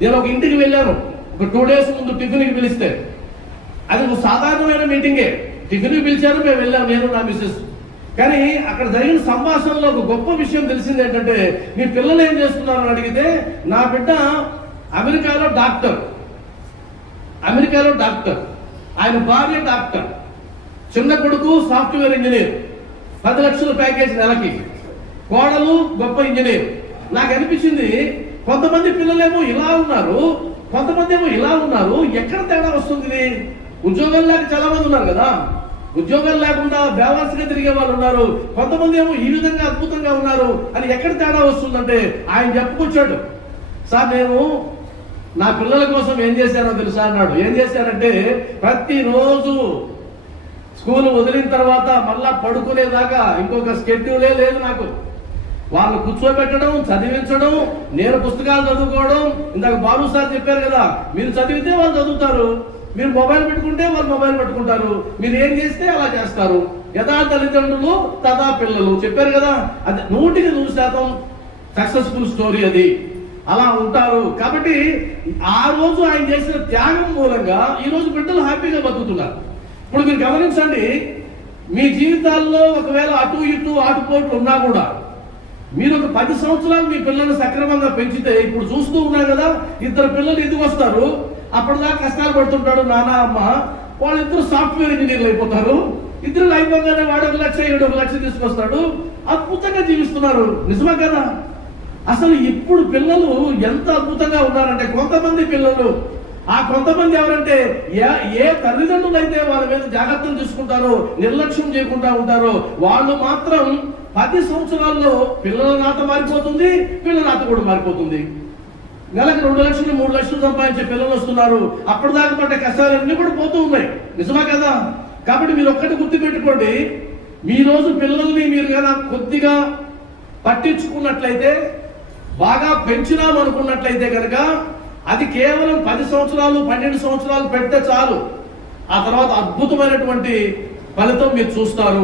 నేను ఒక ఇంటికి వెళ్ళాను ఒక 2 days ముందు టిఫిన్కి పిలిస్తే, అది ఒక సాధారణమైన మీటింగే. టిఫిన్కి పిలిచారు, మేము వెళ్ళాము, నేను నా మిస్సెస్. కానీ అక్కడ జరిగిన సంభాషణలో ఒక గొప్ప విషయం తెలిసింది ఏంటంటే, మీ పిల్లలు ఏం చేస్తున్నారని అడిగితే, నా బిడ్డ అమెరికాలో డాక్టర్, ఆయన భార్య డాక్టర్, చిన్న కొడుకు సాఫ్ట్వేర్ ఇంజనీర్, 10 లక్షల ప్యాకేజ్ నెలకి, కోడలు గొప్ప ఇంజనీర్. నాకు అనిపించింది, కొంతమంది పిల్లలేమో ఇలా ఉన్నారు, కొంతమంది ఏమో ఇలా ఉన్నారు, ఎక్కడ తేడా వస్తుంది? ఉద్యోగాలు లేక చాలా మంది ఉన్నారు కదా, ఉద్యోగాలు లేకుండా బేవార్స్గా తిరిగే వాళ్ళు ఉన్నారు, కొంతమంది ఏమో ఈ విధంగా అద్భుతంగా ఉన్నారు అని ఎక్కడ తేడా వస్తుందంటే, ఆయన చెప్పుకొచ్చాడు, సార్ నేను నా పిల్లల కోసం ఏం చేశానో తెలుసా అన్నాడు. ఏం చేశానంటే, ప్రతిరోజు స్కూల్ వదిలిన తర్వాత మళ్ళా పడుకునేదాకా ఇంకొక స్కెడ్యూలే లేదు నాకు. వాళ్ళు కూర్చోబెట్టడం, చదివించడం, నేను పుస్తకాలు చదువుకోవడం. ఇందాక బాబు సార్ చెప్పారు కదా, మీరు చదివితే వాళ్ళు చదువుతారు, మీరు మొబైల్ పెట్టుకుంటే వాళ్ళు మొబైల్ పెట్టుకుంటారు, మీరు ఏం చేస్తే అలా చేస్తారు. యథా తల్లిదండ్రులు తదా పిల్లలు చెప్పారు కదా, అది 100% సక్సెస్ఫుల్ స్టోరీ. అది అలా ఉంటారు. కాబట్టి ఆ రోజు ఆయన చేసిన త్యాగం మూలంగా ఈ రోజు బిడ్డలు హ్యాపీగా బతుకుతున్నారు. ఇప్పుడు మీరు గమనించండి, మీ జీవితాల్లో ఒకవేళ అటు ఇటు ఆటుపోట్లు ఉన్నా కూడా మీరు ఒక 10 సంవత్సరాలు మీ పిల్లల్ని సక్రమంగా పెంచితే, ఇప్పుడు చూస్తూ ఉన్నాం కదా, 2 పిల్లలు ఎందుకు వస్తారు, అప్పటిదాకా కష్టాలు పడుతుంటాడు నాన్న అమ్మ, వాళ్ళిద్దరు సాఫ్ట్వేర్ ఇంజనీర్లు అయిపోతారు. ఇద్దరు అయిపోగానే వాడు 1 లక్ష, 1 లక్ష తీసుకొస్తాడు, అద్భుతంగా జీవిస్తున్నారు. నిజమా కదా? అసలు ఇప్పుడు పిల్లలు ఎంత అద్భుతంగా ఉన్నారంటే, కొంతమంది పిల్లలు, ఆ కొంతమంది ఎవరంటే, ఏ తల్లిదండ్రులు అయితే వాళ్ళ మీద జాగ్రత్తలు తీసుకుంటారో, నిర్లక్ష్యం చేయకుండా ఉంటారో, వాళ్ళు మాత్రం 10 సంవత్సరాల్లో పిల్లల నాత మారిపోతుంది, పిల్లల నాత కూడా మారిపోతుంది. నెలకు 2 లక్షలు 3 లక్షలు సంపాదించే పిల్లలు వస్తున్నారు. అప్పటిదాకా పడ్డ కష్టాలన్నీ కూడా పోతూ ఉన్నాయి. నిజమా కదా? కాబట్టి మీరు ఒక్కటి గుర్తుపెట్టుకోండి, మీ రోజు పిల్లల్ని మీరు కనుక కొద్దిగా పట్టించుకున్నట్లయితే, బాగా పెంచినాం అనుకున్నట్లయితే కనుక, అది కేవలం 10 సంవత్సరాలు 12 సంవత్సరాలు పెడితే చాలు, ఆ తర్వాత అద్భుతమైనటువంటి ఫలితం మీరు చూస్తారు.